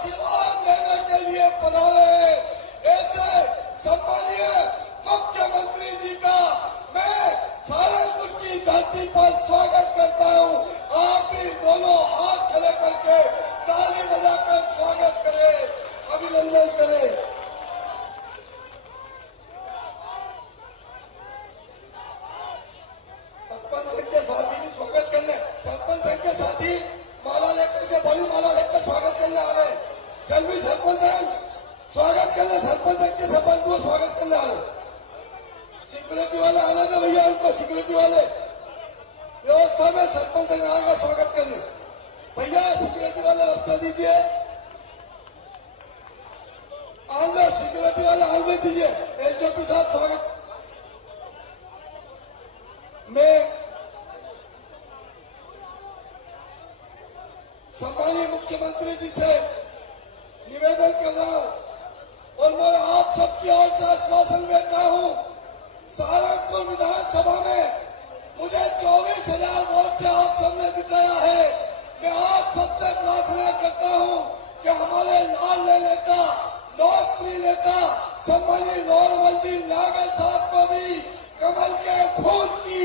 आशीर्वाद लेने के लिए पधारे ऐसे सम्मानीय मुख्यमंत्री जी का मैं सहारनपुर की धरती पर स्वागत करता हूं। आप भी दोनों हाथ खड़े करके ताली बजाकर स्वागत करें, अभिनंदन करें। सरपंच संघ के साथी भी स्वागत करने, सरपंच संघ के साथी माला लेकर के बड़ी माला लेकर स्वागत करने आ रहे। जब भी सरपंच स्वागत करने, सरपंच संघ के सरपंच को स्वागत करने आ रहे। सिक्योरिटी वाले आने दे भैया, उनको सिक्योरिटी वाले व्यवस्था में सरपंच संघ का स्वागत करने। भैया सिक्योरिटी वाले रास्ता दीजिए, आगे सिक्योरिटी वाले आगे दीजिए। एसडीओपी साहब स्वागत। मैं सम्मानीय मुख्यमंत्री जी से निवेदन कर रहा हूं और मैं आप सबकी ओर से आश्वासन देता हूं। सहारनपुर विधानसभा में मुझे 24,000 वोट से आप सबने जिताया है। मैं आप सबसे प्रार्थना करता हूं कि हमारे लाडले नेता, लोकप्रिय नेता सम्मानीय नौरवल जी नागर साहब को भी कमल के फूल की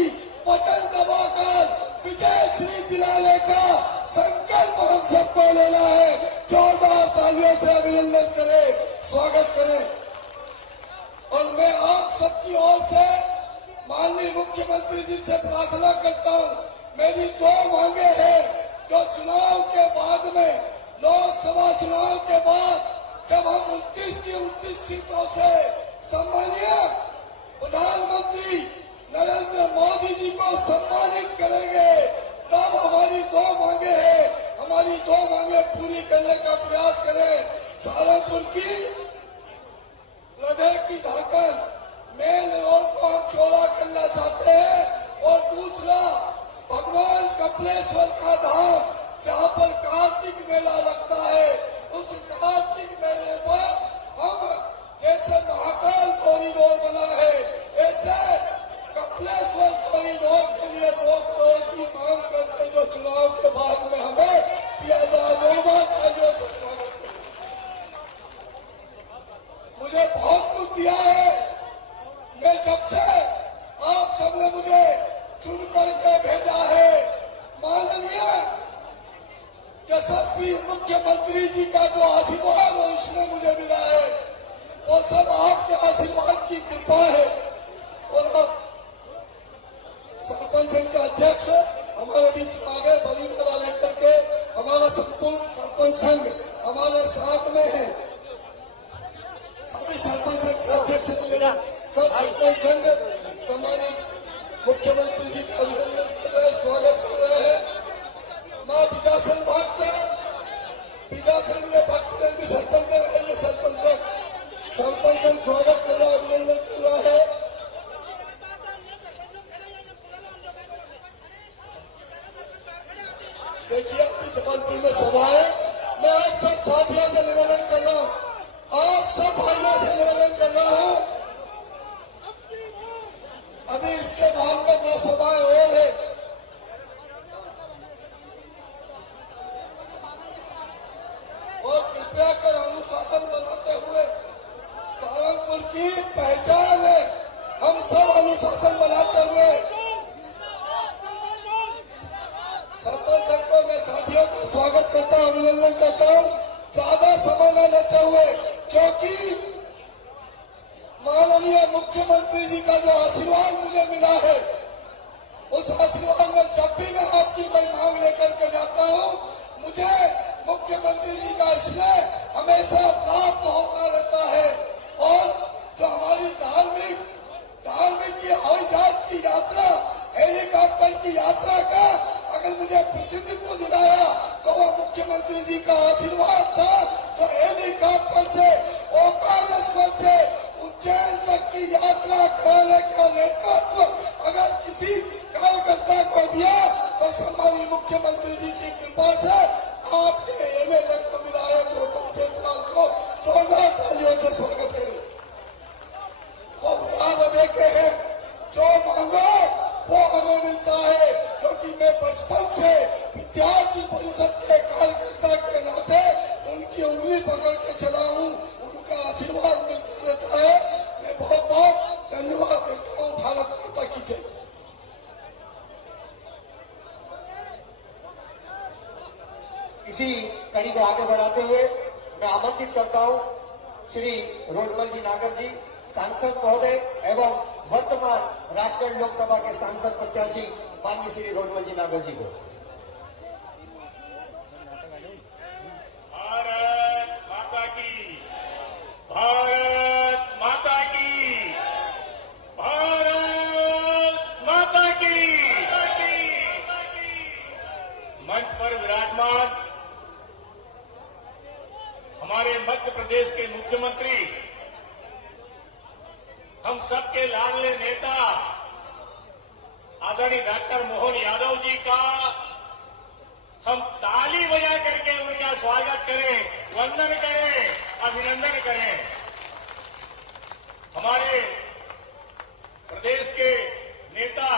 बटन दबाकर विजय श्री दिलाने का संकल्प हम सबको लेना है। जोरदार तालियों से अभिनंदन करें, स्वागत करें। और मैं आप सबकी ओर से माननीय मुख्यमंत्री जी से प्रार्थना करता हूं। मेरी 2 मांगे हैं जो चुनाव के बाद में, लोकसभा चुनाव के बाद जब हम 29 की 29 सीटों से सम्मानीय प्रधानमंत्री नरेंद्र मोदी जी को सम्मानित करेंगे, तब हमारी 2 मांगे हैं। हमारी 2 मांगे पूरी करने का प्रयास करें। सहारनपुर की हृदय की धड़कन मेन रोड को हम चौड़ा करना चाहते हैं और दूसरा भगवान कपिलेश्वर का धाम जहां पर कार्तिक मेला लगता है, उस कार्तिक मेले पर हम जैसे महाकाल कॉरिडोर बना है, ऐसे कपिलेश्वर कॉरिडोर के लिए 2 करोड़ की मांग करते जो चुनाव के बाद में हमें दिया जाए। तालियों से स्वागत करें। मुझे बहुत कुछ दिया है। मैं जब से आप सबने मुझे चुन करके भेजा है, माननीय यशस्वी मुख्यमंत्री जी का जो आशीर्वाद और इसमें मुझे मिला है, वो सब आपके आशीर्वाद की कृपा है। और अब सरपंच संघ के अध्यक्ष हमारे बीच में आ गए, बड़ी माला लेकर के हमारा संपूर्ण सरपंच संघ हमारे साथ में है। सभी सरपंच संघ के अध्यक्ष मिलेगा, सब सरपंच संघ सम्मानित मुख्यमंत्री जी का अभिनंदन कर रहे, स्वागत कर रहे हैं। माँ विजासन भक्त, विजासन में भक्त भी सरपंच है, सरपंच स्वागत कर रहा है, अभिनंदन कर रहा है। देखिए अपनी जबलपुर में सभा है। मैं आप सब साथियों से निवेदन कर रहा हूँ, आप सब भाइयों से निवेदन कर रहा हूँ, अभी इसके बाद में 2 सभाएं और है। और कृपया कर अनुशासन बनाते हुए, सहारनपुर की पहचान है, हम सब अनुशासन बनाते हुए सरपंच को मैं साथियों का स्वागत करता हूं, अभिनंदन करता हूं। ज्यादा समय न लेते हुए, क्योंकि माननीय मुख्यमंत्री जी का जो आशीर्वाद मुझे मिला है, उस आशीर्वाद में जब भी मैं आपकी कोई मांग लेकर के जाता हूं, मुझे मुख्यमंत्री जी का स्नेह हमेशा प्राप्त होता रहता है। और जो हमारी धार्मिक की हवाई जहाज की यात्रा, हेलीकॉप्टर की यात्रा का अगर मुझे प्रतिनिधित्व दिलाया तो वह मुख्यमंत्री जी का आशीर्वाद था, जो हेलीकॉप्टर से ओंकारेश्वर से उज्जैन तक की यात्रा कराने का नेतृत्व अगर किसी कार्यकर्ता को दिया तो सम्मानीय मुख्यमंत्री जी की कृपा से आपके एमएलए को विधायक गौतम टेटवाल को जोरदार तालियों से स्वागत करें। वो उधार देते हैं, जो मांगो वो हमें मिलता है, क्योंकि मैं बचपन से विद्यार्थी परिषद के कार्यकर्ता के नाते उनकी उंगली इसी कड़ी को आगे बढ़ाते हुए मैं आमंत्रित करता हूं श्री रोडमल जी नागर जी, सांसद महोदय एवं वर्तमान राजगढ़ लोकसभा के सांसद प्रत्याशी माननीय श्री रोडमल जी नागर जी को। भारत माता की, भारत माता की, भारत माता की। मंच पर विराजमान हमारे मध्य प्रदेश के मुख्यमंत्री, हम सबके लाडले नेता आदरणीय डॉक्टर मोहन यादव जी का हम ताली बजा करके उनका स्वागत करें, वंदन करें, अभिनंदन करें। हमारे प्रदेश के नेता,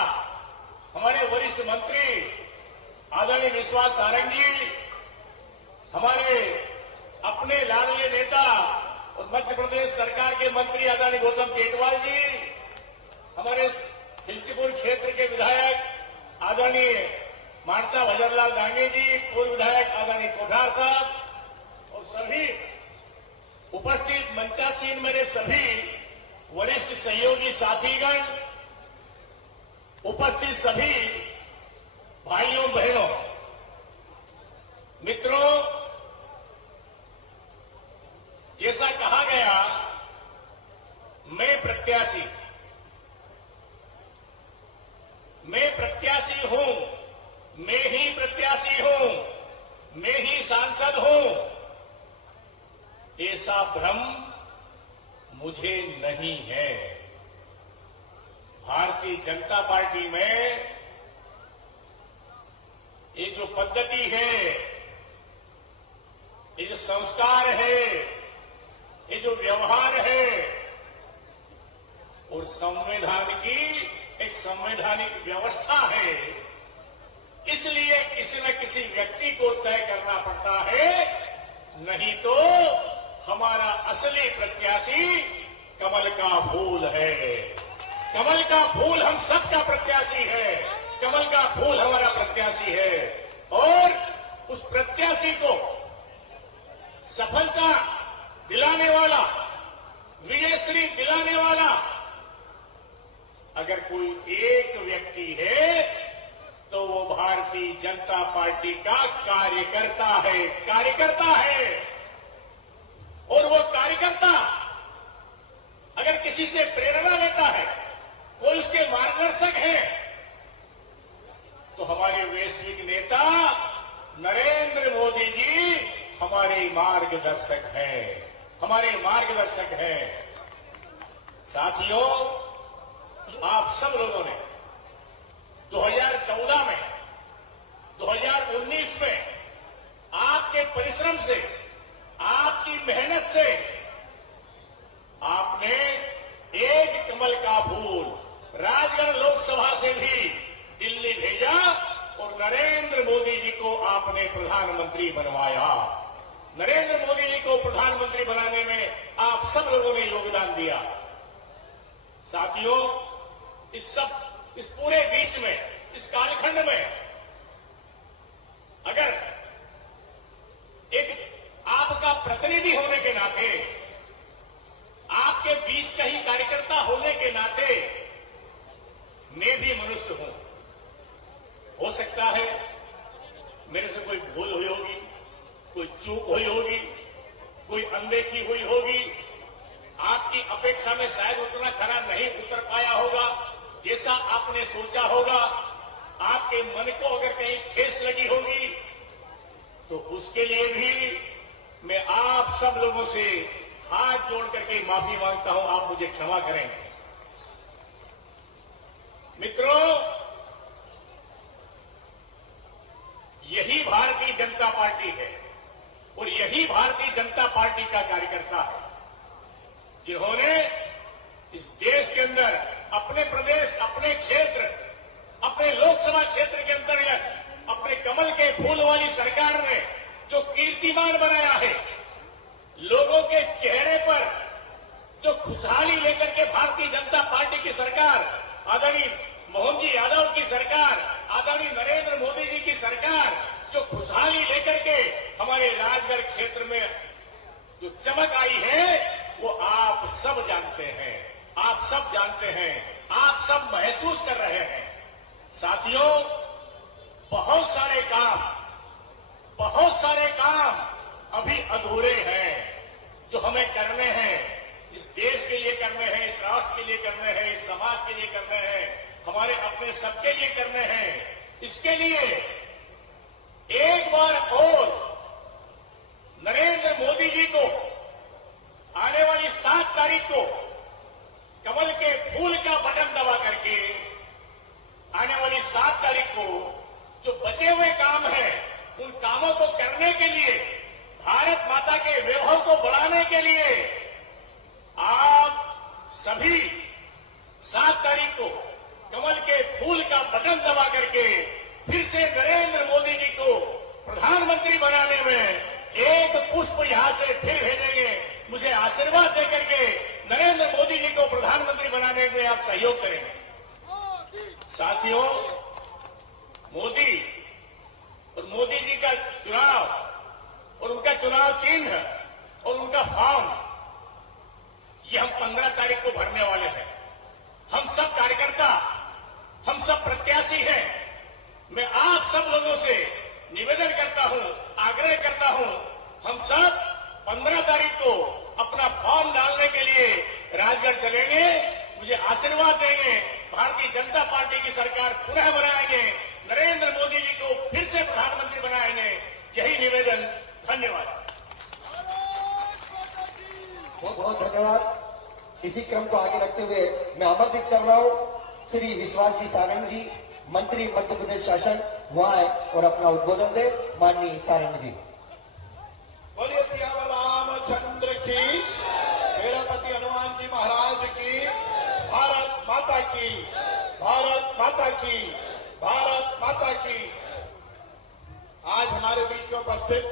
हमारे वरिष्ठ मंत्री आदरणीय विश्वास सारंग जी, हमारे अपने लाडले नेता और मध्य प्रदेश सरकार के मंत्री आदरणीय गौतम केटवाल जी, हमारे तुलसीपुर क्षेत्र के विधायक आदरणीय मानसा भजनलाल दांगे जी, पूर्व विधायक आदरणीय कोठार साहब और सभी उपस्थित मंचासीन मेरे सभी वरिष्ठ सहयोगी साथीगण, उपस्थित सभी भाइयों बहनों, मित्रों, जैसा कहा गया, मैं प्रत्याशी हूं, मैं ही प्रत्याशी हूं, मैं ही सांसद हूं, ऐसा भ्रम मुझे नहीं है। भारतीय जनता पार्टी में ये जो पद्धति है, ये जो संस्कार है, ये जो व्यवहार है, और संविधान की एक संवैधानिक व्यवस्था है, इसलिए किसी न किसी व्यक्ति को तय करना पड़ता है, नहीं तो हमारा असली प्रत्याशी कमल का फूल है। कमल का फूल हम सबका प्रत्याशी है, कमल का फूल हमारा प्रत्याशी है, और उस प्रत्याशी को सफलता दिलाने वाला, विजयश्री दिलाने वाला अगर कोई एक व्यक्ति है तो वो भारतीय जनता पार्टी का कार्यकर्ता है, कार्यकर्ता है। और वो कार्यकर्ता अगर किसी से प्रेरणा लेता है, कोई उसके मार्गदर्शक है, तो हमारे वैश्विक नेता नरेंद्र मोदी जी हमारे मार्गदर्शक हैं, हमारे मार्गदर्शक हैं। साथियों, आप सब लोगों ने 2014 में, 2019 में आपके परिश्रम से, आपकी मेहनत से आपने एक कमल का फूल राजगढ़ लोकसभा से भी दिल्ली भेजा और नरेंद्र मोदी जी को आपने प्रधानमंत्री बनवाया। नरेंद्र मोदी जी को प्रधानमंत्री बनाने में आप सब लोगों ने योगदान दिया। साथियों, इस पूरे बीच में, इस कालखंड में अगर एक आपका प्रतिनिधि होने के नाते, आपके बीच का ही कार्यकर्ता होने के नाते मैं भी मनुष्य हूं। हो सकता है मेरे से कोई भूल हुई होगी, कोई चूक हुई होगी, कोई अनदेखी हुई होगी, आपकी अपेक्षा में शायद उतना खरा नहीं उतर पाया होगा जैसा आपने सोचा होगा। आपके मन को अगर कहीं ठेस लगी होगी तो उसके लिए भी मैं आप सब लोगों से हाथ जोड़ करके माफी मांगता हूं, आप मुझे क्षमा करेंगे। मित्रों, यही भारतीय जनता पार्टी है और यही भारतीय जनता पार्टी का कार्यकर्ता है जिन्होंने इस देश के अंदर अपने प्रदेश, अपने क्षेत्र, अपने लोकसभा क्षेत्र के अंतर्गत अपने कमल के फूल वाली सरकार ने जो कीर्तिमान बनाया है, लोगों के चेहरे पर जो खुशहाली लेकर के भारतीय जनता पार्टी की सरकार, आदरणीय मोहन जी यादव की सरकार, आदरणीय नरेंद्र मोदी जी की सरकार जो खुशहाली लेकर के राजगढ़ क्षेत्र में जो चमक आई है वो आप सब जानते हैं, आप सब जानते हैं, आप सब महसूस कर रहे हैं। साथियों, बहुत सारे काम अभी अधूरे हैं जो हमें करने हैं, इस देश के लिए करने हैं, इस राष्ट्र के लिए करने हैं, इस समाज के लिए करने हैं, हमारे अपने सबके लिए करने हैं। इसके लिए एक बार और नरेंद्र मोदी जी को आने वाली 7 तारीख को कमल के फूल का बटन दबा करके आने वाली 7 तारीख को जो बचे हुए काम हैं उन कामों को करने के लिए, भारत माता के वैभव को बढ़ाने के लिए आप सभी 7 तारीख को कमल के फूल का बटन दबा करके फिर से नरेंद्र मोदी जी को प्रधानमंत्री बनाने में एक पुष्प यहां से फिर भेजेंगे। मुझे आशीर्वाद देकर के नरेंद्र मोदी जी को प्रधानमंत्री बनाने में आप सहयोग करेंगे। साथियों, मोदी और मोदी जी का चुनाव और उनका चुनाव चिन्ह और उनका फॉर्म ये हम 15 तारीख को भरने वाले हैं। हम सब कार्यकर्ता, हम सब प्रत्याशी हैं। मैं आप सब लोगों से निवेदन करता हूं, आग्रह करता हूं, हम सब 15 तारीख को अपना फॉर्म डालने के लिए राजगढ़ चलेंगे। मुझे आशीर्वाद देंगे, भारतीय जनता पार्टी की सरकार पुनः बनाएंगे, नरेंद्र मोदी जी को फिर से प्रधानमंत्री बनाएंगे। यही निवेदन। धन्यवाद। बहुत बहुत धन्यवाद। इसी क्रम को आगे रखते हुए मैं आमंत्रित कर रहा हूं श्री विश्वास जी सारंग जी, मंत्री मध्य प्रदेश शासन, वहां आए और अपना उद्बोधन दे। माननीय सारंग जी। बोलिए सियावर रामचंद्र की, वेलापति हनुमान जी महाराज की, भारत माता की, भारत माता की, भारत माता की। आज हमारे बीच में उपस्थित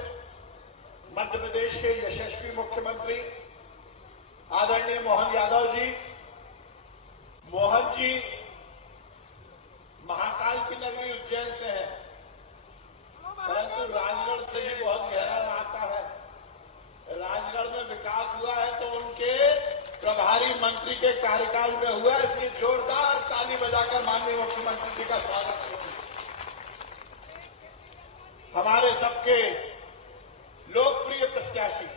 मध्य प्रदेश के यशस्वी मुख्यमंत्री आदरणीय मोहन यादव जी। मोहन जी महाकाल की नगरी उज्जैन से हैं, परंतु राजगढ़ से भी बहुत गहरा नाता है। राजगढ़ में विकास हुआ है तो उनके प्रभारी मंत्री के कार्यकाल में हुआ, इसलिए जोरदार ताली बजाकर माननीय मुख्यमंत्री जी का स्वागत करें। हमारे सबके लोकप्रिय प्रत्याशी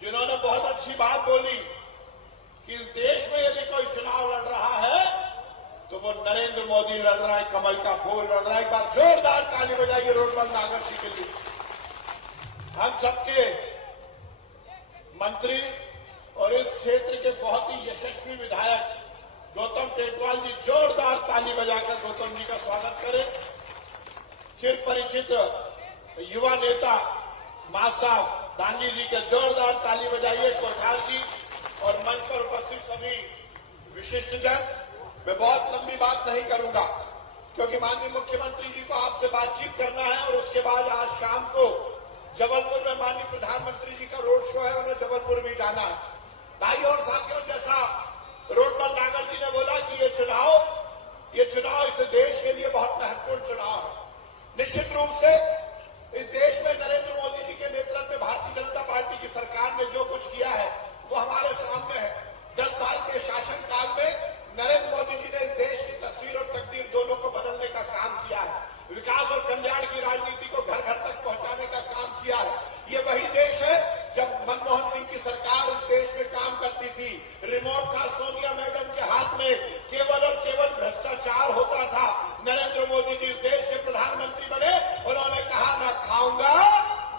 जिन्होंने बहुत अच्छी बात बोली कि इस देश में यदि कोई चुनाव लड़ रहा है तो वो नरेंद्र मोदी लड़ रहा है, कमल का फूल लड़ रहा है। एक बार जोरदार ताली बजाइए रोडमल नागर जी के लिए। हम सबके मंत्री और इस क्षेत्र के बहुत ही यशस्वी विधायक गौतम टेटवाल जी, जोरदार ताली बजाकर गौतम जी का स्वागत करें। चिर परिचित युवा नेता मासा दांडी जी के जोरदार ताली बजाइए। कोठार जी और मंच पर उपस्थित सभी विशिष्टजन। मैं बहुत लंबी बात नहीं करूंगा क्योंकि माननीय मुख्यमंत्री जी को आपसे बातचीत करना है और उसके बाद आज शाम को जबलपुर में माननीय प्रधानमंत्री जी का रोड शो है, उन्हें जबलपुर भी जाना है। भाइयों और साथियों, जैसा रोडमल नागर जी ने बोला कि ये चुनाव इस देश के लिए बहुत महत्वपूर्ण चुनाव है। निश्चित रूप से इस देश में नरेंद्र मोदी जी के नेतृत्व में भारतीय जनता पार्टी की सरकार ने जो कुछ किया है वो हमारे सामने है। 10 साल के शासनकाल में नरेंद्र मोदी जी ने इस देश की तस्वीर और तकदीर दोनों को बदलने का काम किया है। विकास और कल्याण की राजनीति को घर घर तक पहुंचाने का काम किया है। ये वही देश है जब मनमोहन सिंह की सरकार इस देश में काम करती थी, रिमोट था सोनिया मैडम के हाथ में, केवल और केवल भ्रष्टाचार होता था। नरेंद्र मोदी जी इस देश के प्रधानमंत्री बने, उन्होंने कहा न खाऊंगा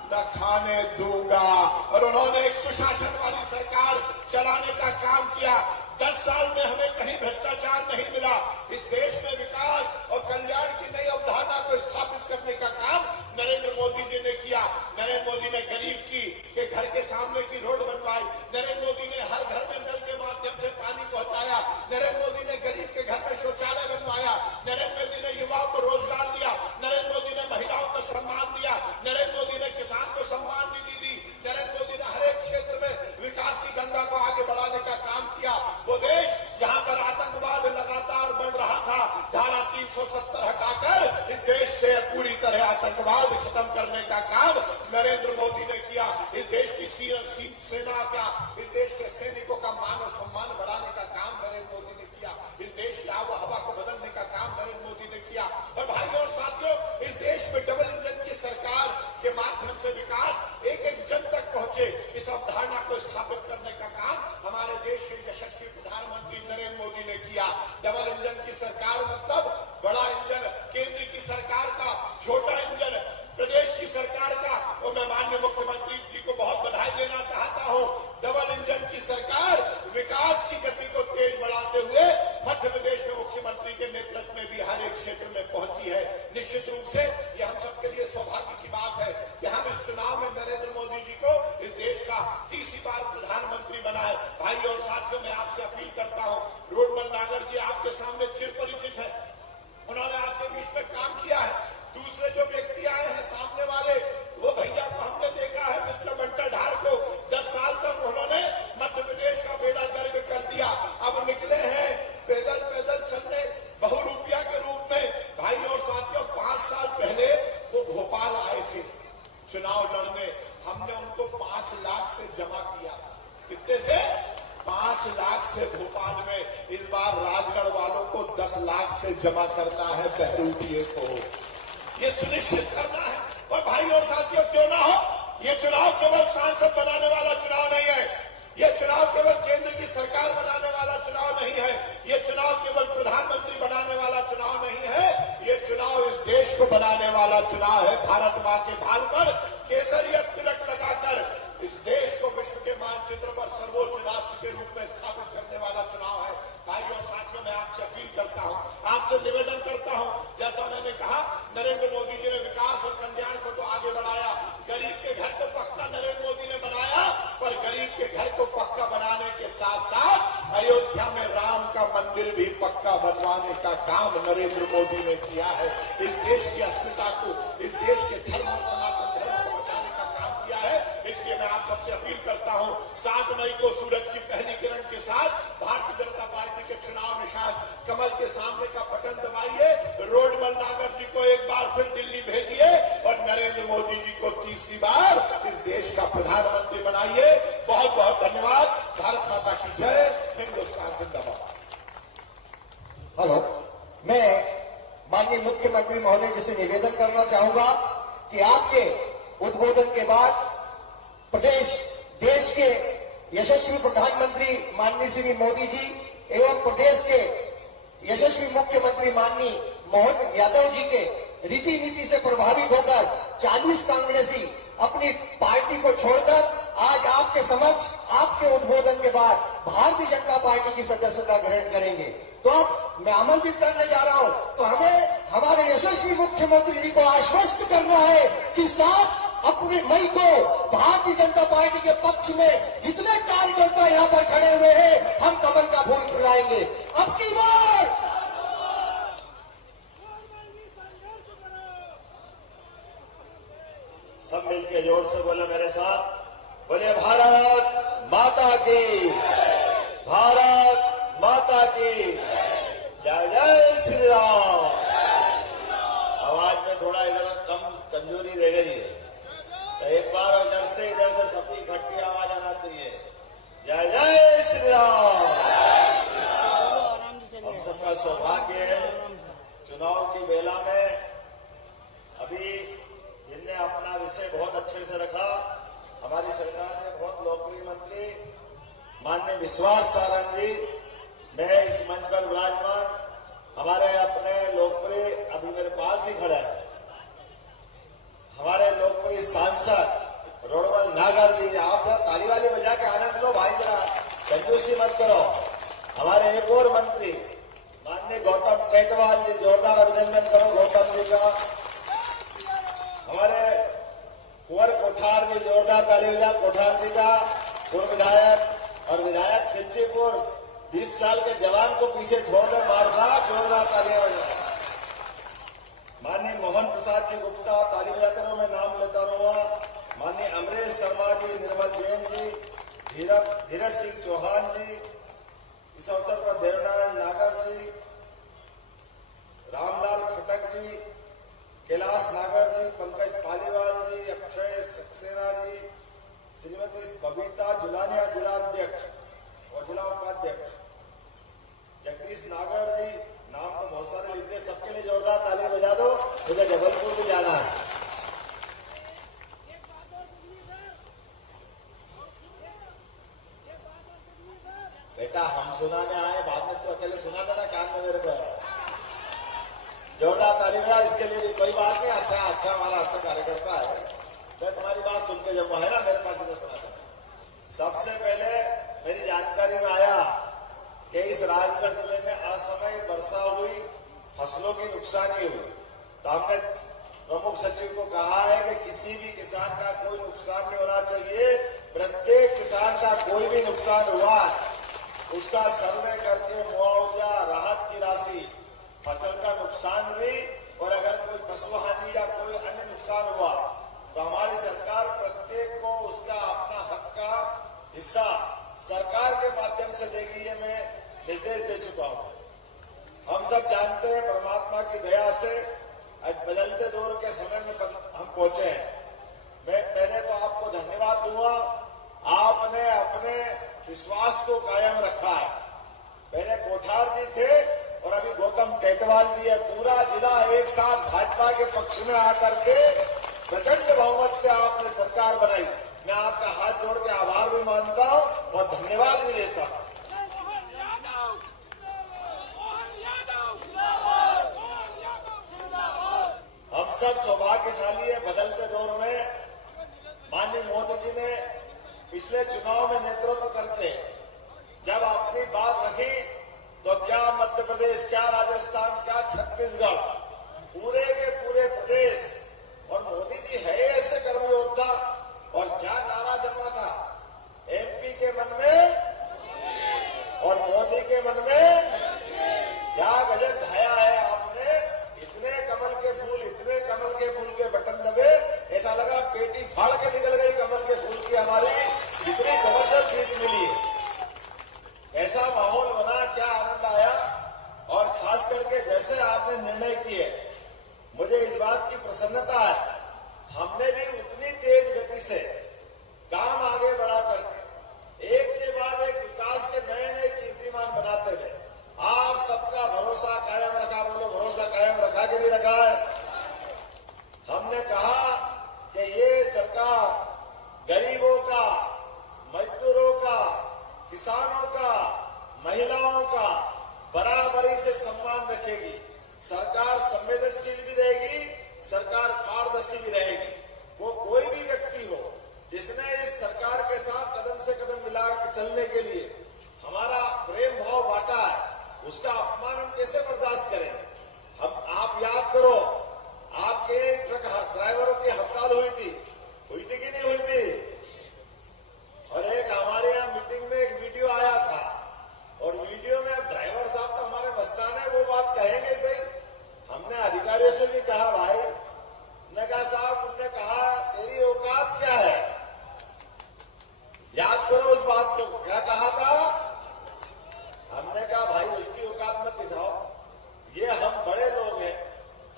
न खाने दूंगा, और उन्होंने एक सुशासन वाली सरकार चलाने का काम किया। 10 साल में हमें कहीं भ्रष्टाचार नहीं मिला। इस देश में विकास और कल्याण की नई अवधारणा को स्थापित करने का काम नरेंद्र मोदी जी ने किया। नरेंद्र मोदी ने गरीब के घर के सामने की रोड बनवाई। नरेंद्र मोदी ने हर घर में नल के माध्यम से पानी पहुंचाया। नरेंद्र मोदी ने गरीब के घर में शौचालय बनवाया। नरेंद्र मोदी ने युवाओं को रोजगार दिया। नरेंद्र मोदी ने महिलाओं को सम्मान दिया। नरेंद्र मोदी ने किसान को सम्मान निधि दी। नरेंद्र मोदी ने हर एक क्षेत्र में विकास की गंगा को आगे बढ़ाने का काम किया। 170 हटाकर इस देश से पूरी तरह आतंकवाद खत्म करने का काम नरेंद्र मोदी ने किया। इस देश की सेना का, इस देश के सैनिकों का मान और सम्मान बढ़ाने का काम नरेंद्र मोदी ने किया। इस देश की आबो हवा को बदलने का काम नरेंद्र मोदी ने किया। और भाइयों और साथियों, इस देश में डबल इंजन की सरकार के माध्यम से विकास एक एक जन तक पहुंचे, इस अवधारणा को स्थापित करने का काम हमारे देश के यशस्वी प्रधानमंत्री नरेंद्र मोदी ने किया। डबल इंजन की सरकार मतलब बड़ा इंजन केंद्र की सरकार का, छोटा इंजन प्रदेश की सरकार का। और मैं माननीय मुख्यमंत्री जी को बहुत बधाई देना चाहता हूं। डबल इंजन की सरकार विकास की गति को तेज बढ़ाते हुए मध्य प्रदेश में मुख्यमंत्री के नेतृत्व में भी हर एक क्षेत्र में पहुंची है। निश्चित रूप से यह हम सबके लिए सौभाग्य की बात है कि हम इस चुनाव में नरेंद्र मोदी जी को इस देश का तीसरी बार प्रधानमंत्री बनाए। भाइयों और साथियों, मैं आपसे अपील करता हूं, रोडमल नागर जी आपके सामने चिर परिचित है, उन्होंने आपके बीच में काम किया है। दूसरे जो व्यक्ति आए हैं सामने वाले, वो भैया को हमने देखा है, मिस्टर बंटा ढार को 10 साल तक उन्होंने मध्य प्रदेश का बेड़ा गर्क कर दिया। अब निकले हैं पैदल पैदल चलने बहुरूपिया के रूप में। भाइयों और साथियों, 5 साल पहले वो भोपाल आए थे चुनाव लड़ने। हमने उनको 5 लाख से जमा किया था। कितने से? 5 लाख से भोपाल में। इस बार राजगढ़ वालों को 10 लाख से जमा करना है बहरूपिये को, ये सुनिश्चित करना है। और भाई और साथियों, क्यों ना हो, ये चुनाव केवल सांसद बनाने वाला चुनाव नहीं है, ये चुनाव केवल केंद्र की सरकार बनाने वाला चुनाव नहीं है, ये चुनाव केवल प्रधानमंत्री बनाने वाला चुनाव नहीं है, ये चुनाव इस देश को बनाने वाला चुनाव है। भारत मां के भाल पर केसरिया तिलक लगाकर इस देश को विश्व के मानचित्र पर सर्वोच्च राष्ट्र के रूप में स्थापित करने वाला चुनाव है। भाइयों और साथियों, मैं आपसे अपील करता हूं, आपसे निवेदन करता हूं, जैसा मैंने कहा, नरेंद्र मोदी जी ने विकास और कल्याण को तो आगे बढ़ाया, गरीब के घर को पक्का नरेंद्र मोदी ने बनाया, पर गरीब के घर को पक्का बनाने के साथ साथ अयोध्या में राम का मंदिर भी पक्का बनवाने का काम नरेंद्र मोदी ने किया है। इस देश की अस्मिता को, इस देश के धर्म, सनातन धर्म को बचाने का काम किया है। इसलिए मैं आप सबसे अपील करता हूं, 7 मई को सूरज की पहली किरण के साथ भारतीय जनता पार्टी के चुनाव निशान कमल के सामने का बटन दबाइए, रोडमल नागर जी को एक बार फिर दिल्ली भेजिए और नरेंद्र मोदी जी को तीसरी बार इस देश का प्रधानमंत्री बनाइए। बहुत बहुत धन्यवाद। भारत माता की जय, हिंदुस्तान जिंदाबाद। हेलो, मैं माननीय मुख्यमंत्री महोदय जी से निवेदन करना चाहूंगा कि आपके उद्बोधन के बाद देश के यशस्वी प्रधानमंत्री माननीय श्री मोदी जी एवं प्रदेश के यशस्वी मुख्यमंत्री माननीय मोहन यादव जी के रीति नीति से प्रभावित होकर 40 कांग्रेसी अपनी पार्टी को छोड़कर आज आपके समक्ष आपके उद्बोधन के बाद भारतीय जनता पार्टी की सदस्यता ग्रहण करेंगे। तो अब मैं आमंत्रित करने जा रहा हूं, तो हमें हमारे यशस्वी मुख्यमंत्री जी को आश्वस्त करना है कि 7 अप्रैल मई को भारतीय जनता पार्टी के पक्ष में जितने कार्यकर्ता यहां पर खड़े हुए हैं, हम कमल का फूल फैलाएंगे। अब की बार सब मिलके जोर से बोले मेरे साथ, बोले भारत माता की, भारत माता की जय, जय श्री राम। आवाज में थोड़ा इधर कम कमजोरी रह गई है, तो एक बार इधर से सबकी इकट्ठी आवाज आना चाहिए। जय जय श्री राम। हम सबका सौभाग्य है चुनाव की बेला में अभी जिनने अपना विषय बहुत अच्छे से रखा, हमारी सरकार के बहुत लोकप्रिय मंत्री माननीय विश्वास सारंग जी, मैं इस मंच पर विराजमान हमारे अपने लोकप्रिय, अभी मेरे पास ही खड़ा है, हमारे लोकप्रिय सांसद रोडमल नागर जी, आप जरा ताली वाली बजा के आनंद लो भाई, जरा कंजूसी मत करो। हमारे एक और मंत्री माननीय गौतम टेटवाल जी, जोरदार अभिनंदन करो गौतम जी का। हमारे कुंवर कोठार जी, जोरदार ताली बजा कोठार जी का, पूर्व विधायक और विधायक खिलचीपुर 20 साल के जवान को पीछे छोड़कर मार साहब, जोरदार तालियां बजाएं। माननीय मोहन प्रसाद जी गुप्ता, ताली बजाते रहो, मैं नाम लेता रहूंगा। माननीय अमरेश शर्मा जी, निर्मल जैन जी, धीरज सिंह चौहान जी, इस अवसर पर देवनारायण नागर जी, रामलाल जुलानिया जिलाध्यक्ष और जिला उपाध्यक्ष जगदीश नागर जी, नाम तो बहुत सारे लिखते, सबके लिए जोरदार ताली बजा दो। मुझे जबलपुर भी जाना है। बेटा हम सुनाने आए, बाद में तो अकेले सुना देना कान में मेरे को। जोरदार ताली बजा इसके लिए भी, कोई बात नहीं। अच्छा हमारा अच्छा कार्यकर्ता है, मैं तुम्हारी बात सुन के जब है ना मेरे पास ही तो सुना देना। सबसे पहले मेरी जानकारी में आया कि इस राजगढ़ जिले में असमय वर्षा हुई, फसलों की नुकसानी हुई, तो हमने प्रमुख सचिव को कहा है कि किसी भी किसान का कोई नुकसान नहीं होना चाहिए। प्रत्येक किसान का कोई भी नुकसान हुआ उसका सर्वे करके मुआवजा, राहत की राशि, फसल का नुकसान हुई और अगर कोई पशु हानि या कोई अन्य नुकसान हुआ तो हमारी सरकार प्रत्येक को उसका अपना हक का हिस्सा सरकार के माध्यम से देगी। ये मैं निर्देश दे चुका हूं। हम सब जानते हैं परमात्मा की दया से आज बदलते दौर के समय में हम पहुंचे हैं। मैं पहले तो आपको धन्यवाद दूंगा, आपने अपने विश्वास को कायम रखा है। पहले कोठार जी थे और अभी गौतम टेटवाल जी है। पूरा जिला एक साथ भाजपा के पक्ष में आकर के प्रचंड बहुमत से आपने सरकार बनाई। मैं आपका हाथ जोड़ के आभार भी मानता हूं और धन्यवाद भी देता हूं। हम सब सौभाग्यशाली है। बदलते दौर में माननीय मोदी जी ने पिछले चुनाव में नेतृत्व करके जब अपनी बात रखी तो क्या मध्य प्रदेश, क्या राजस्थान, क्या छत्तीसगढ़, पूरे के पूरे प्रदेश, और मोदी जी है ऐसे कर्म योद्धा। और क्या नारा जमा था एमपी के मन में और मोदी के मन में, क्या गजब ढाया है आपने। इतने कमल के फूल के बटन दबे, ऐसा लगा पेटी फाड़ के निकल गई कमल के फूल की। हमारी इतनी जबरदस्त जीत मिली है। ऐसा माहौल बना, क्या आनंद आया। और खास करके जैसे आपने निर्णय किए, मुझे इस बात की प्रसन्नता है, हमने भी उतनी तेज गति से काम आगे बढ़ा करके एक के बाद एक विकास के नए नए कीर्तिमान बनाते गए। आप सबका भरोसा कायम रखा। बोलो, भरोसा कायम रखा कि नहीं रखा है। हमने कहा कि ये सरकार गरीबों का, मजदूरों का, किसानों का, महिलाओं का बराबरी से सम्मान रखेगी। सरकार संवेदनशील भी रहेगी, सरकार पारदर्शी भी रहेगी। वो कोई भी व्यक्ति हो जिसने इस सरकार के साथ कदम से कदम मिला के चलने के लिए हमारा प्रेम भाव बांटा है, उसका अपमान हम कैसे बर्दाश्त करेंगे। आप याद करो, आपके ट्रक ड्राइवरों की हड़ताल हुई थी कि नहीं हुई थी। और एक हमारे यहाँ मीटिंग में एक वीडियो आया था, और वीडियो में ड्राइवर साहब तो हमारे मस्तान है, वो बात कहेंगे सही। हमने अधिकारियों से भी कहा, भाई ने कहा साहब तुमने कहा तेरी औकात क्या है, याद करो उस बात को। क्या कहा था? हमने कहा भाई उसकी औकात मत दिखाओ, ये हम बड़े लोग हैं,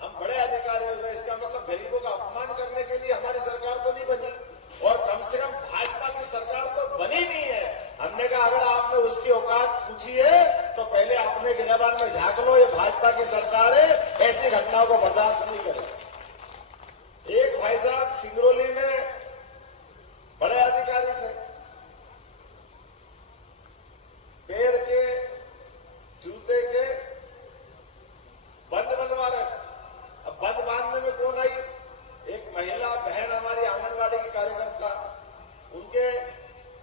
हम बड़े अधिकारी हो गए, इसका मतलब गरीबों का अपमान करने के लिए हमारी सरकार तो नहीं बनी, और कम से कम भाजपा की सरकार तो बनी नहीं है। हमने कहा अगर आपने उसकी औकात पूछी है तो पहले अपने गिरबान में झांक लो, ये भाजपा की सरकार है, ऐसी घटनाओं को बर्दाश्त नहीं करे। एक भाई साहब सिंगरौली में बड़े अधिकारी थे, पैर के जूते के बंद बनवा रहे थे। अब बंद बांधने में कौन आई? एक महिला बहन हमारी आंगनबाड़ी की कार्यकर्ता, उनके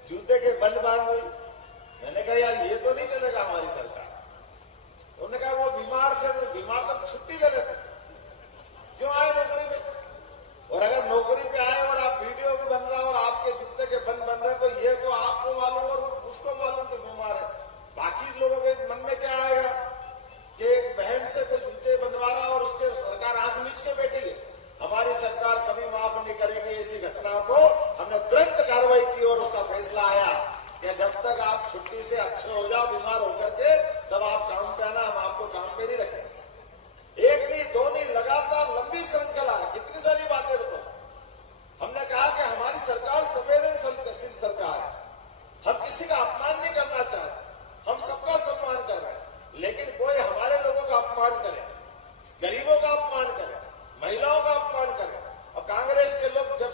जूते के बंद बांध हुई। मैंने कहा यार ये तो नहीं चलेगा हमारी सरकार। उन्होंने कहा वो बीमार थे, तो बीमार तक छुट्टी ले लेते, क्यों आए नौकरी पे? और अगर नौकरी पे आए और आप वीडियो भी बन रहा और आपके जूते के बंद बन रहे, तो ये तो आपको मालूम और उसको मालूम कि बीमार है। बाकी लोगों के मन में क्या आएगा कि एक बहन से कोई जूते बनवा रहा और उसके सरकार आंख मीच के बैठी है। हमारी सरकार कभी माफ नहीं करेगी ऐसी घटना को। हमने तुरंत कार्रवाई की और उसका फैसला आया कि जब तक आप छुट्टी से अच्छे हो जाओ बीमार होकर के, तब आप काम पे आना, हम आपको काम पे नहीं रखेंगे। एक नहीं, दो नहीं, लगातार लंबी श्रृंखला, कितनी सारी बातें बताओ। हमने कहा कि हमारी सरकार संवेदनशील सरकार है,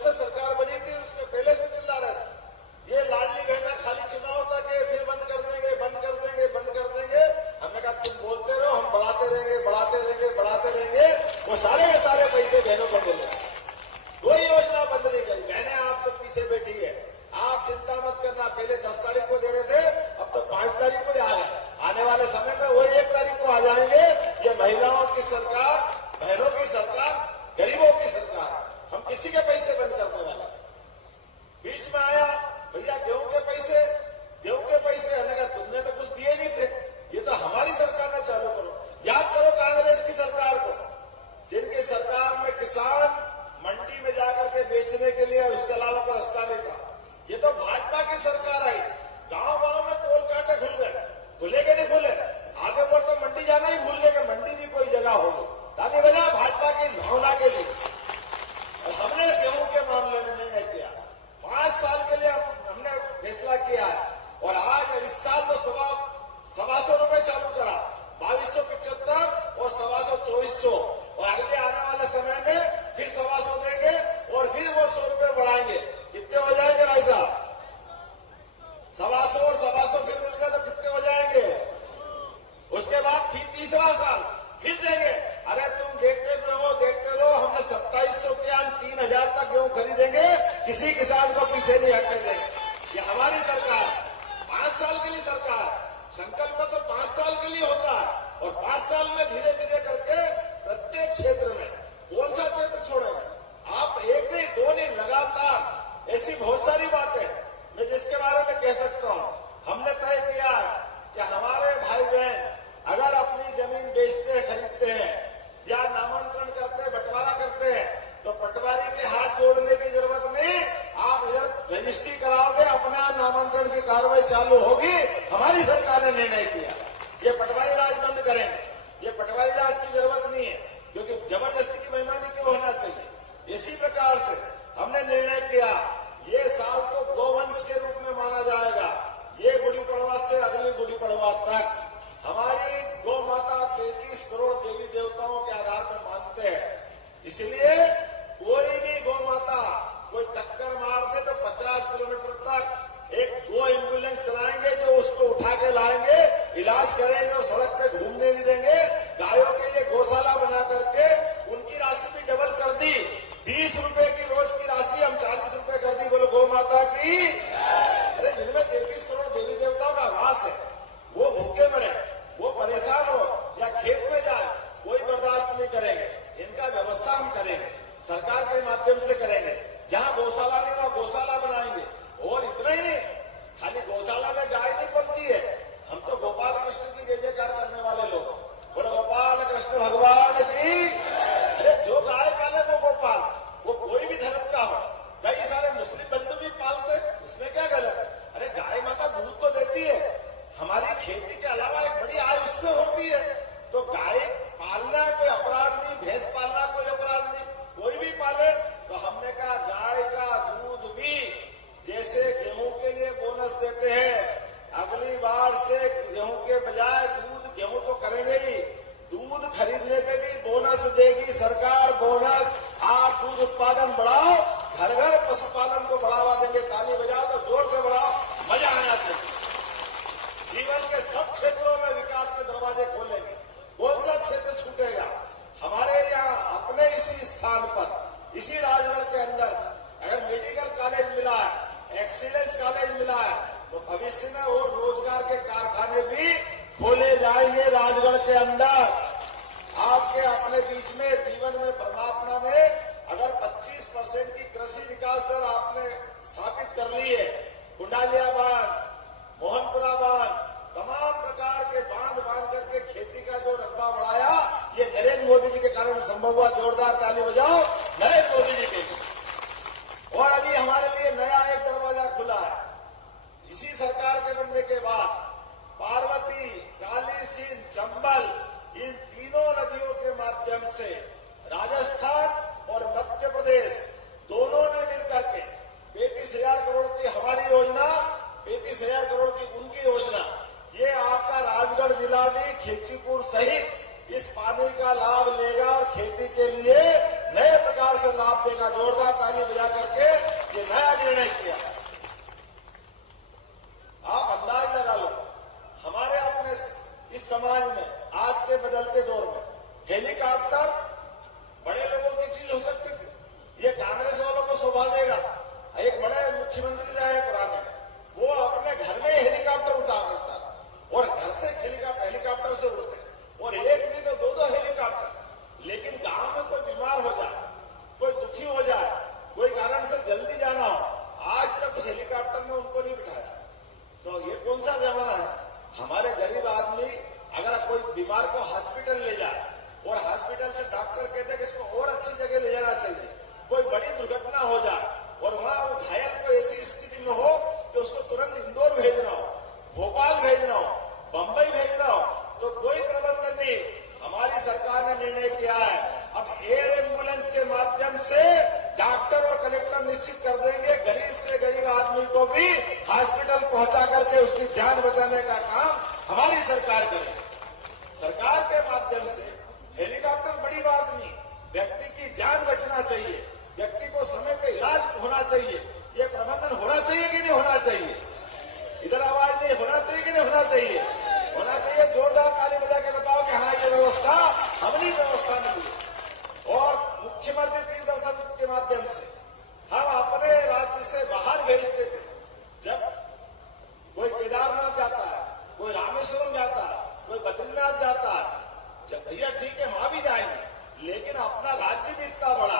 से सरकार बनी थी उसके पहले से चिल्ला रहे थे ये लाडली बहना खाली चुनाव तक है, फिर बंद कर देंगे, बंद कर देंगे, बंद कर देंगे। हमने कहा तुम बोलते रहो, हम बढ़ाते रहेंगे, बढ़ाते रहेंगे, बढ़ाते रहेंगे। वो सारे के सारे पैसे बहनों को मिलेंगे। कोई योजना बंद नहीं करी। बहनें आप सब पीछे बैठी है, आप चिंता मत करना। पहले 10 तारीख को दे रहे थे, अब तो 5 तारीख को ही आ गए। आने वाले समय में वो 1 तारीख को आ जाएंगे। ये महिलाओं की सरकार, बहनों की सरकार, गरीबों की सरकार। हम किसी के पैसे बंद करने वाले। बीच में आया भैया गेहूं के पैसे, हमने कहा तुमने तो कुछ दिए नहीं थे, ये तो हमारी सरकार ने चालू करो। याद करो कांग्रेस की सरकार को, जिनकी सरकार में किसान मंडी में जाकर के बेचने के लिए उसके अलावा कोई रास्ता नहीं था। ये तो भाजपा की सरकार आई, गांव में तोल कांटे खुल गए, खुले के नहीं खुले। आगे बढ़ तो मंडी जाना ही भूल गए कि मंडी भी कोई जगह होगी। ताली बजा भाजपा की इस भावना के लिए। और हमने गेहूं के मामले में निर्णय किया, 5 साल के लिए हमने फैसला किया है। और आज इस साल तो 125 रुपए चालू करा, 2275 और 2400। और अगले आने वाले समय में फिर 125 देंगे और फिर वो 100 रुपए बढ़ाएंगे। कितने हो जाएंगे भाई साहब? 125 और 125 फिर मिल गए तो कितने हो जाएंगे? उसके बाद फिर तीसरा साल फिर देंगे। अरे तुम देखते रहो, हमने 2700 के हम 3000 तक गेहूं खरीदेंगे, किसी किसान को पीछे नहीं हटने देंगे। ये हमारी सरकार, 5 साल के लिए सरकार। संकल्प तो 5 साल के लिए होता है और 5 साल में धीरे धीरे करके प्रत्येक क्षेत्र में, कौन सा क्षेत्र छोड़ेंगे आप? 1 नहीं, 2 नहीं, लगातार ऐसी बहुत सारी बातें मैं जिसके बारे में कह सकता हूं। हमने तय किया कि हमारे भाई बहन अगर अपनी जमीन बेचते हैं, खरीदते हैं या नामांतरण करते हैं, बंटवारा करते हैं, तो पटवारी के हाथ जोड़ने की जरूरत नहीं। आप इधर रजिस्ट्री कराओगे, अपना नामांतरण की कार्रवाई चालू होगी। हमारी सरकार ने निर्णय किया ये पटवारी राज बंद करेंगे। ये पटवारी राज की जरूरत नहीं है, क्योंकि जबरदस्ती की बेईमानी क्यों होना चाहिए। इसी प्रकार से हमने निर्णय किया ये साल तो गोवंश के रूप में माना जाएगा। ये गुड़ी पड़वा से अगली गुड़ी पड़वा तक हमारी गौ माता 33 करोड़ देवी देवताओं के आधार पर मानते हैं। इसलिए कोई भी गौ माता कोई टक्कर मार दे तो 50 किलोमीटर तक एक गो एम्बुलेंस चलाएंगे, जो उसको उठा के लाएंगे, इलाज करेंगे और सड़क पे घूमने नहीं देंगे। गायों के लिए गौशाला बना करके उनकी राशि भी डबल कर दी। 20 रुपए की रोज की राशि हम 40 रुपए कर दी। बोलो गौ माता की। अरे जिनमें 33 करोड़ देवी देवताओं का वास है, वो भूखे मरे, वो परेशान हो या खेत में जाए, कोई बर्दाश्त नहीं करेंगे। इनका व्यवस्था हम करेंगे, सरकार के माध्यम से करेंगे। जहां गौशाला नहीं वहां गौशाला बनाएंगे। और इतना ही नहीं, खाली गौशाला में गाय नहीं पलती है, हम तो गोपाल कृष्ण की जय जयकार करने वाले लोग। बोले गोपाल कृष्ण भगवान की। अरे जो गाय पाले वो गोपाल, वो कोई भी धर्म का हो। कई सारे मुस्लिम बंधु भी पालते, उसमें क्या गलत? अरे गाय माता दूध तो देती है, हमारी खेती के अलावा एक बड़ी आय उससे होती है। तो गाय पालना कोई अपराध नहीं, भैंस पालना कोई अपराध नहीं, कोई भी पाले। तो हमने कहा गाय का दूध भी जैसे गेहूं के लिए बोनस देते हैं, अगली बार से गेहूं के बजाय दूध, गेहूं तो करेंगे ही, दूध खरीदने पे भी बोनस देगी सरकार। बोनस, आप दूध उत्पादन बढ़ाओ, घर घर पशुपालन को बढ़ावा देंगे। ताली बजाओ तो जोर से बढ़ाओ, मजा आना चाहिए। जीवन के सब क्षेत्रों में विकास के दरवाजे खोलेंगे। कौन सा क्षेत्र छूटेगा? हमारे यहाँ अपने इसी स्थान पर, इसी राजगढ़ के अंदर अगर मेडिकल कॉलेज मिला है, एक्सीलेंस कॉलेज मिला है, तो भविष्य में वो रोजगार के कारखाने भी खोले जाएंगे राजगढ़ के अंदर। आपके अपने बीच में जीवन में परमात्मा ने अगर 25% की कृषि विकास दर आपने स्थापित कर ली है, कुंडालिया बांध, मोहनपुरा बांध, तमाम प्रकार के बांध करके खेती का जो रकबा बढ़ाया, ये नरेंद्र मोदी जी के कारण संभव हुआ। जोरदार ताली बजाओ नरेंद्र मोदी जी के। और अभी हमारे लिए नया एक दरवाजा खुला है। इसी सरकार के बनने के बाद पार्वती, काली सिंध, चंबल, इन तीनों नदियों के माध्यम से राजस्थान और मध्य प्रदेश दोनों ने मिलकर के 35,000 करोड़ की हमारी योजना, 35,000 करोड़ की उनकी योजना, ये आपका राजगढ़ जिला भी खिलचीपुर सहित इस पानी का लाभ लेगा और खेती के लिए नए प्रकार से लाभ देगा। जोरदार ताली बजा करके कहते हैं कि इसको और अच्छी जगह ले जाना चाहिए, कोई बड़ी दुर्घटना हो जाए और वहां वो घायल को ऐसी स्थिति में हो कि उसको तुरंत इंदौर भेजना हो, भोपाल भेजना हो, बंबई भेजना हो, तो कोई प्रबंधन नहीं। हमारी सरकार ने निर्णय किया है अब एयर एम्बुलेंस के माध्यम से डॉक्टर और कलेक्टर निश्चित कर देंगे, गरीब से गरीब आदमी को भी हॉस्पिटल पहुंचा करके उसकी जान बचाने का काम हमारी सरकार करेगी। सरकार के माध्यम से हेलीकॉप्टर बड़ी बात नहीं, व्यक्ति की जान बचना चाहिए, व्यक्ति को समय पे इलाज होना चाहिए, ये प्रबंधन होना चाहिए कि नहीं होना चाहिए? इधर आवाज नहीं, होना चाहिए कि नहीं होना चाहिए? होना चाहिए। जोरदार ताली बजा के बताओ कि हाँ ये व्यवस्था हमने व्यवस्था मिली। और मुख्यमंत्री तीर्थ दर्शन के माध्यम से हम अपने राज्य से बाहर भेजते थे। जब कोई केदारनाथ जाता है, कोई रामेश्वरम जाता है, कोई बद्रीनाथ जाता है, भैया ठीक है वहां भी जाएंगे, लेकिन अपना राज्य भी इतना बड़ा,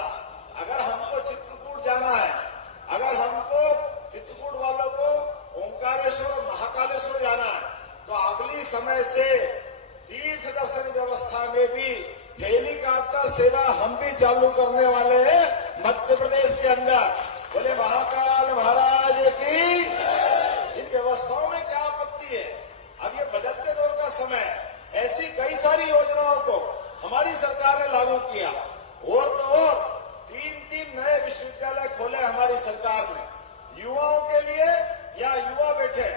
अगर हमको चित्रकूट जाना है, अगर हमको चित्रकूट वालों को ओंकारेश्वर और महाकालेश्वर जाना है, तो अगली समय से तीर्थ दर्शन व्यवस्था में भी हेलीकॉप्टर सेवा हम भी चालू करने वाले हैं मध्य प्रदेश के अंदर। बोले महाकाल महाराज की। इन व्यवस्थाओं में क्या आपत्ति है? अब ये बदलते दौर का समय, ऐसी कई सारी योजनाओं को हमारी सरकार ने लागू किया। और तो और 3 नए विश्वविद्यालय खोले हमारी सरकार ने युवाओं के लिए, या युवा बैठे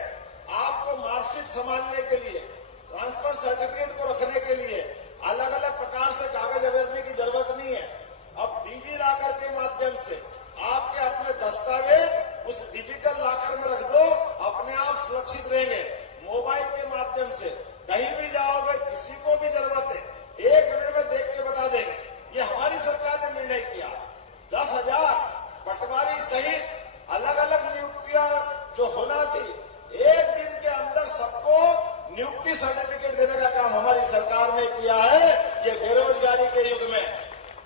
आपको मार्कशीट संभालने के लिए, ट्रांसफर सर्टिफिकेट को रखने के लिए अलग अलग प्रकार से कागज अवेरने की जरूरत नहीं है। अब डिजी लॉकर के माध्यम से आपके अपने दस्तावेज उस डिजिटल लॉकर में रख दो, अपने आप सुरक्षित रहेंगे। मोबाइल के माध्यम से कहीं भी जाओगे, किसी को भी जरूरत है 1 मिनट में देख के बता देंगे। ये हमारी सरकार ने निर्णय किया। 10,000 पटवारी सहित अलग अलग नियुक्तियां जो होना थी, 1 दिन के अंदर सबको नियुक्ति सर्टिफिकेट देने का काम हमारी सरकार ने किया है। ये बेरोजगारी के युग में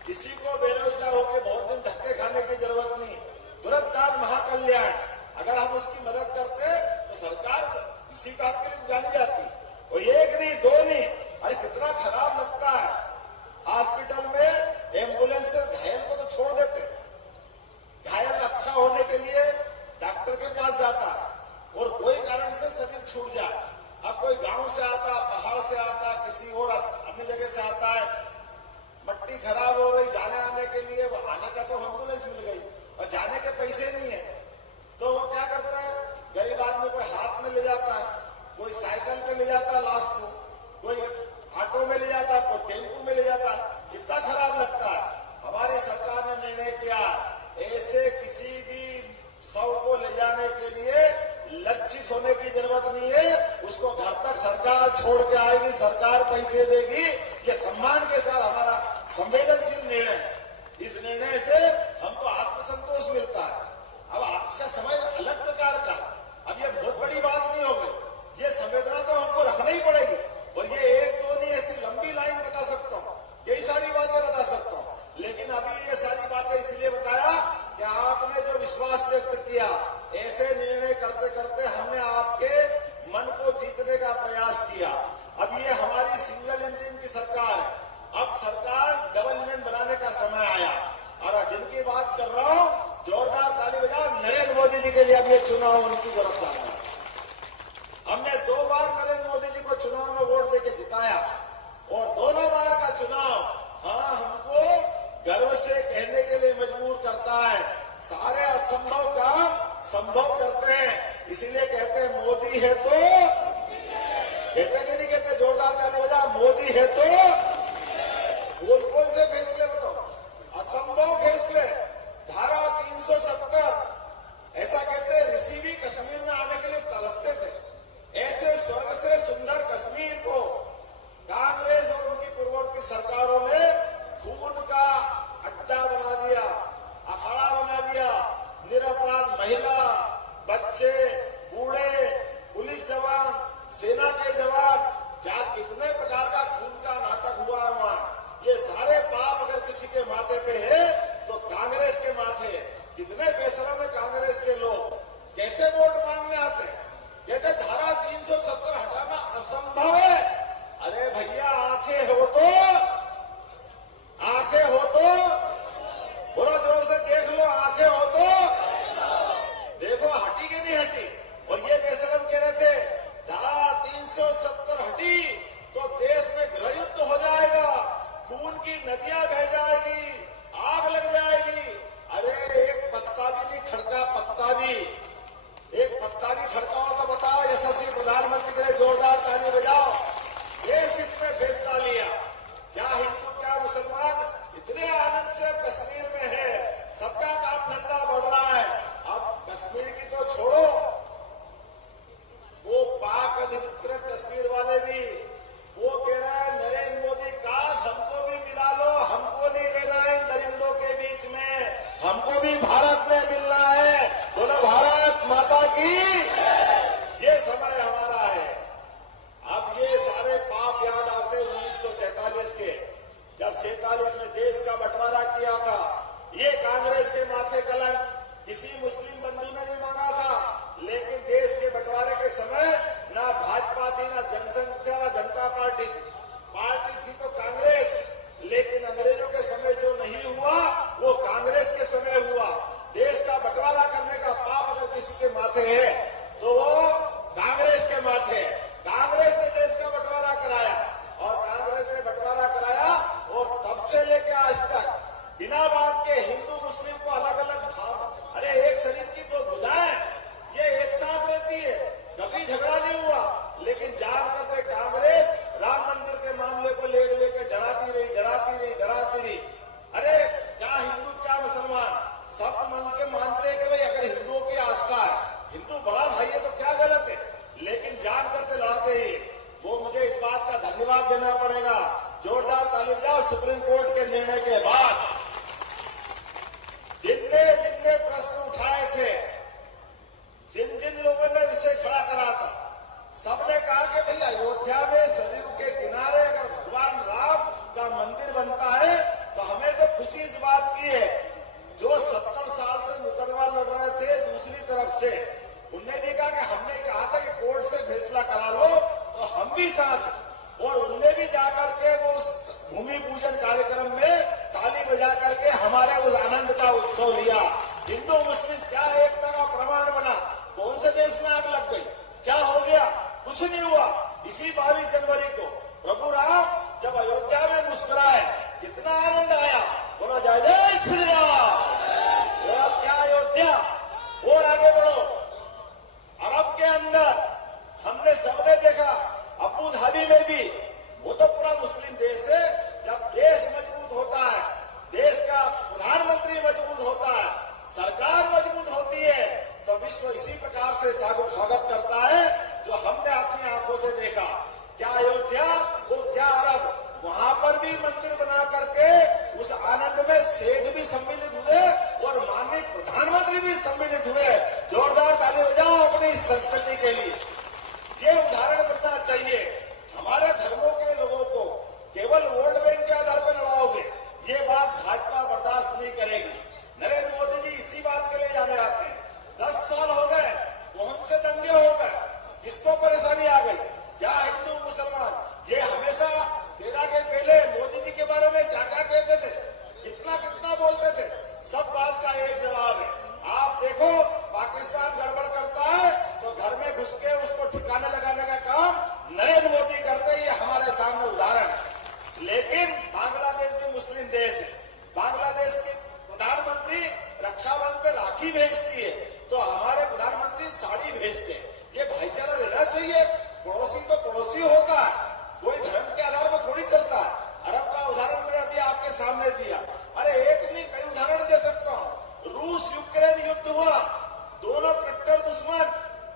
किसी को बेरोजगार होकर बहुत दिन धक्के खाने की जरूरत नहीं। तुरंत आप महाकल्याण, अगर हम उसकी मदद करते तो सरकार इसी काम के लिए जानी जाती। और 1 नहीं 2 नहीं, अरे कितना खराब लगता है हॉस्पिटल में एम्बुलेंस से घायल को तो छोड़ देते, घायल अच्छा होने के लिए डॉक्टर के पास जाता और कोई कारण से शरीर छूट जाए। अब कोई गांव से आता, पहाड़ से आता, किसी और अन्य जगह से आता है, मट्टी खराब हो रही, जाने आने के लिए वो आने का तो एम्बुलेंस मिल गई और जाने के पैसे नहीं है, तो वो क्या करता है? गरीब आदमी कोई हाथ में ले जाता है, कोई साइकिल पे ले जाता है लाश को, कोई ऑटो में ले जाता है, कोई टेम्पो में ले जाता है। कितना खराब लगता है। हमारी सरकार ने निर्णय किया ऐसे किसी भी शव को ले जाने के लिए लज्जित होने की जरूरत नहीं है, उसको घर तक सरकार छोड़ के आएगी, सरकार पैसे देगी। ये सम्मान के साथ हमारा संवेदनशील निर्णय है। इस निर्णय से हमको आत्मसंतोष मिलता है। अब आज का समय अलग प्रकार का, अब ये बहुत बड़ी बात नहीं होगी, ये संवेदना तो हमको रखना ही पड़ेगी। और ये 1-2 नहीं, ऐसी लंबी लाइन बता सकता हूँ, कई सारी बातें बता सकता हूँ, लेकिन अभी ये सारी बातें इसलिए बताया कि आपने जो विश्वास व्यक्त किया, ऐसे निर्णय करते करते हमने आपके मन को जीतने का प्रयास किया। अब ये हमारी सिंगल इंजन की सरकार है, अब सरकार डबल इंजन बनाने का समय आया। और जिनकी बात कर रहा हूं, जोरदार ताली बजाओ नरेंद्र मोदी जी के लिए। अब ये चुनाव उनकी गिरफ्तार है। हमने 2 बार नरेंद्र मोदी जी को चुनाव में वोट देके जिताया और दोनों बार का चुनाव हमको गर्व से कहने के लिए मजबूर करता है, सारे असंभव काम संभव करते हैं। इसलिए कहते हैं मोदी है तो, कहते कि नहीं कहते? जोरदार ताली बजा, मोदी है तो। कौन कौन से फैसले बताओ? असंभव फैसले। धारा 370, ऐसा कहते हैं ऋषि भी कश्मीर में आने के लिए तरसते थे। ऐसे स्वर्ग से सुंदर कश्मीर को कांग्रेस और उनकी पूर्ववर्ती सरकारों ने खून का अड्डा बना दिया, अखाड़ा बना दिया। निरपराध महिला, बच्चे, बूढ़े, पुलिस जवान, सेना के जवान, क्या कितने प्रकार का खून का भारत में मिलना है। बोलो भारत माता की। ये समय हमारा है। अब ये सारे पाप याद आते 1947 के, जब 47 में देश का बंटवारा किया था। ये कांग्रेस के माथे कलंक किसी मुस्लिम बंधु ने नहीं मांगा था, लेकिन देश के बंटवारे के समय ना भाजपा थी, ना जनसंघ, ना जनता पार्टी थी। पार्टी थी तो कांग्रेस, लेकिन अंग्रेजों के समय जो नहीं हुआ वो कांग्रेस के समय हुआ। देश का बंटवारा करने का पाप अगर किसी के माथे है तो वो कांग्रेस के माथे है। कांग्रेस ने देश का बंटवारा कराया और कांग्रेस ने बंटवारा कराया, और तब से लेकर आज तक बिना बात के हिंदू मुस्लिम को अलग अलग भाव, अरे एक शरीर की दो भुजाएं, ये एक साथ रहती है, कभी झगड़ा नहीं हुआ। लेकिन जान करते कांग्रेस राम मंदिर के मामले को लेकर डराती रही। अरे क्या हिंदू क्या मुसलमान सब मन के मानते हैं कि भाई अगर हिंदुओं की आस्था है, हिंदू बड़ा भाई है तो क्या गलत है, लेकिन जान करते लड़ाते ही। वो मुझे इस बात का धन्यवाद देना पड़ेगा, जोरदार ताली बजाओ। सुप्रीम कोर्ट के निर्णय के बाद जिनने प्रश्न उठाए थे, जिन लोगों ने विषय खड़ा करा था, सबने कहा कि भाई अयोध्या में सरयू के किनारे अगर भगवान राम का मंदिर बनता है तो हमें तो खुशी इस बात की है। जो 70 साल से मुकदमा लड़ रहे थे दूसरी तरफ से, उनने भी कहा कि हमने कहा था कि कोर्ट से फैसला करा लो तो हम भी साथ, और उनने भी जाकर के वो भूमि पूजन कार्यक्रम में ताली बजा करके हमारे उस आनंद का उत्सव लिया। हिंदू मुस्लिम क्या एकता का प्रमाण बना। कौन से देश में आग लग गई, क्या हो गया, कुछ नहीं हुआ। इसी 22 जनवरी को प्रभु राम जब अयोध्या में मुस्कुराए, कितना आनंद आया। बोला जय जय श्री राम। और अब क्या अयोध्या, और आगे बढ़ो। अरब के अंदर हमने सबने देखा, अबू धाबी में भी, वो तो पूरा मुस्लिम देश है। जब देश मजबूत होता है, देश का प्रधानमंत्री मजबूत होता है, सरकार मजबूत होती है, तो विश्व इसी प्रकार से स्वागत करता है, जो हमने अपनी आंखों से देखा। क्या अयोध्या, वो क्या अरब, वहां पर भी मंदिर बना करके उस आनंद में शेख भी सम्मिलित हुए और माननीय प्रधानमंत्री भी सम्मिलित हुए। जोरदार ताली बजाओ अपनी संस्कृति के लिए। ये उदाहरण बनना चाहिए। हमारे धर्मों के लोगों को केवल वोट बैंक के आधार पर लड़ाओगे, ये बात भाजपा बर्दाश्त नहीं करेगी। नरेंद्र मोदी जी इसी बात के लिए जाने आते हैं। 10 साल हो गए, कौन से दंगे हो गए, किसको परेशानी आ गई, क्या हिंदू मुसलमान, ये हमेशा 13 के पहले मोदी जी के बारे में क्या क्या कहते थे, कितना बोलते थे। सब बात का एक जवाब है। आप देखो, पाकिस्तान गड़बड़ करता है तो घर में घुस के उसको ठिकाने लगाने का काम नरेंद्र मोदी करते हैं। ये हमारे सामने उदाहरण है। लेकिन बांग्लादेश भी मुस्लिम देश है। बांग्लादेश के प्रधानमंत्री रक्षाबंधन पे राखी भेजती है तो हमारे प्रधानमंत्री साड़ी भेजते हैं। ये भाईचारा रहना चाहिए। पड़ोसी तो पड़ोसी होता है, कोई धर्म के आधार पर थोड़ी चलता है। अरब का उदाहरण मैंने अभी आपके सामने दिया। अरे एक नहीं, कई उदाहरण दे सकता हूँ। रूस यूक्रेन युद्ध हुआ, दोनों कट्टर दुश्मन,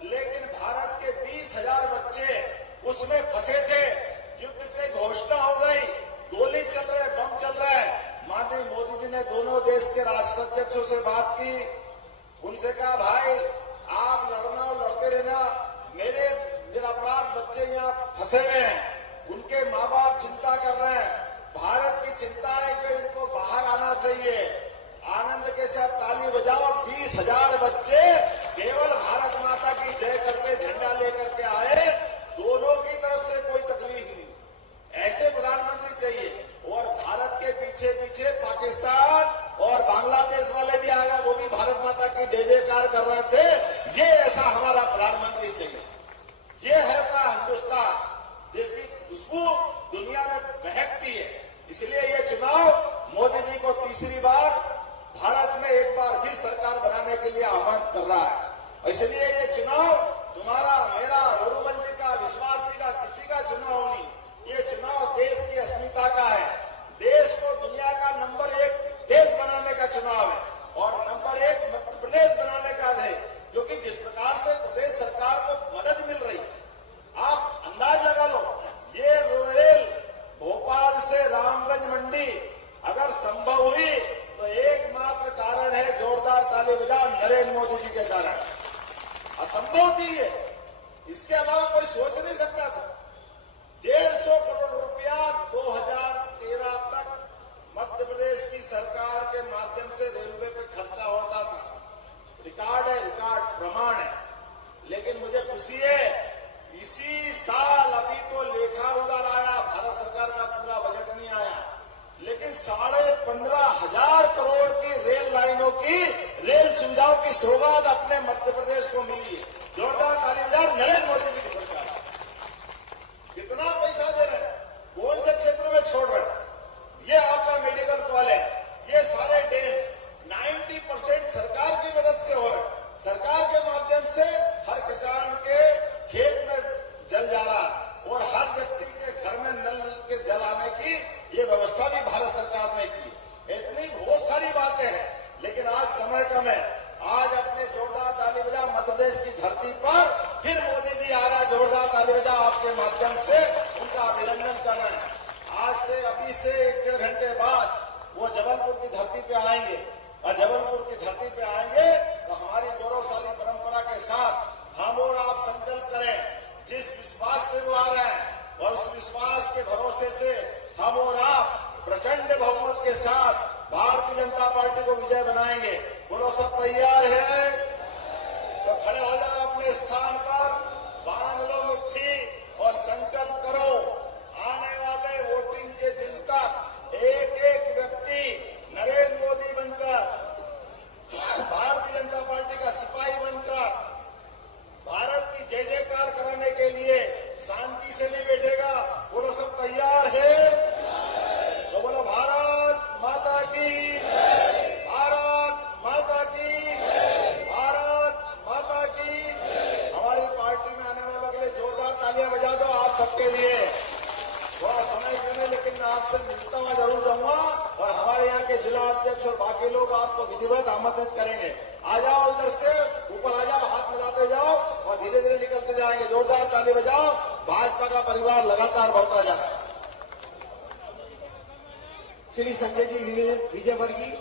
लेकिन भारत के 20,000 बच्चे उसमें फंसे थे। युद्ध की घोषणा हो गई, गोली चल रहे, बम चल रहा है। माननीय मोदी जी ने दोनों देश के राष्ट्राध्यक्षों से बात की, उनसे कहा भाई आप लड़ना और लड़ते रहना, मेरे निरपराध बच्चे यहाँ फंसे हुए हैं, उनके माँ बाप चिंता कर रहे हैं। भारत की चिंता है कि इनको बाहर आना चाहिए। आनंद के साथ ताली बजाओ। 20,000 बच्चे केवल भारत माता की जय करके झंडा लेकर के आए, दोनों की तरफ से कोई तकलीफ नहीं। ऐसे प्रधानमंत्री चाहिए। और भारत के पीछे पीछे पाकिस्तान और बांग्लादेश वाले भी आ गए, वो भी भारत माता की जय जयकार कर रहे थे। ये ऐसा हमारा प्रधानमंत्री चाहिए। ये है का हिंदुस्तान जिसकी खुशबू दुनिया में महकती है। इसलिए ये चुनाव मोदी जी को तीसरी बार भारत में एक बार फिर सरकार बनाने के लिए आह्वान कर रहा है। इसलिए ये चुनाव तुम्हारा, मेरा, रोडमल जी का, विश्वास जी का, किसी का चुनाव नहीं। ये चुनाव देश की अस्मिता का है। देश को दुनिया का नंबर 1 देश बनाने का चुनाव है और नंबर 1 मध्य प्रदेश बनाने का है। क्योंकि जिस प्रकार से प्रदेश सरकार को मदद मिल रही, आप अंदाज लगा लो। ये रेल भोपाल से रामगंज मंडी अगर संभव हुई तो एकमात्र कारण है जोरदार नरेंद्र मोदी जी के कारण। असंभव थी ये, इसके अलावा कोई सोच नहीं सकता था। 150 करोड़ रुपया 2013 तक मध्य प्रदेश की सरकार के माध्यम से रेलवे पे खर्चा होता था। रिकॉर्ड है, रिकॉर्ड प्रमाण है। लेकिन मुझे खुशी है, इसी साल अभी तो लेखा उधर आया, भारत सरकार का पूरा बजट नहीं आया, लेकिन 15,500 करोड़ की रेल लाइनों की, रेल सुविधाओं की सौगात अपने मध्य प्रदेश को मिली है। जोरदार ताली बजाओ नरेंद्र मोदी जी की सरकार। कितना पैसा दे रहे हैं, कौन से क्षेत्र में छोड़ रहे हैं? ये आपका मेडिकल कॉलेज, ये सारे डैम 90% सरकार की मदद से हो रहे हैं। सरकार के माध्यम से हर किसान के खेत में जल जा रहा और हर व्यक्ति के घर में नल के जल आने की ये व्यवस्था भी भारत सरकार ने की। इतनी बहुत सारी बातें हैं, लेकिन आज समय कम है। आज अपने जोरदार ताली बजा मध्य प्रदेश की धरती पर फिर मोदी जी आ रहा है। जोरदार ताली बजा आपके माध्यम से उनका अभिनंदन कर रहे हैं। आज से अभी से 1-1.5 घंटे बाद वो जबलपुर की धरती पे आएंगे, और जबलपुर की धरती पे आएंगे तो हमारी गौरवशाली परंपरा के साथ हम और आप संकल्प करें, जिस विश्वास से वो आ रहे हैं और उस विश्वास के भरोसे से हम और आप प्रचंड बहुमत के साथ भारतीय जनता पार्टी को विजय बनाएंगे। बोलो सब तैयार है? तो खड़े हो जाओ अपने स्थान पर, बांध लो मुट्ठी और संकल्प करो, आने वाले वोटिंग के दिन तक एक एक व्यक्ति नरेंद्र मोदी बनकर, भारतीय जनता पार्टी का सिपाही बनकर भारत की जय जयकार कराने के लिए शांति से नहीं बैठेगा। बोलो सब तैयार है? तो बोलो भारत माता की, भारत माता की, भारत माता की। हमारी पार्टी में आने वालों के लिए जोरदार तालियां बजा दो आप सबके लिए। थोड़ा समय कम है, लेकिन मैं आपसे मिलता हुआ जरूर जाऊंगा, और हमारे यहाँ के जिला अध्यक्ष और बाकी लोग आपको विधिवत आमंत्रित करेंगे। आ जाओ, उधर से ऊपर आ जाओ, हाथ मिलाते जाओ और धीरे धीरे निकलते जाएंगे। जोरदार ताली बजाओ। भाजपा का परिवार लगातार बढ़ता जा रहा है। श्री संजय जी विजयवर्गीय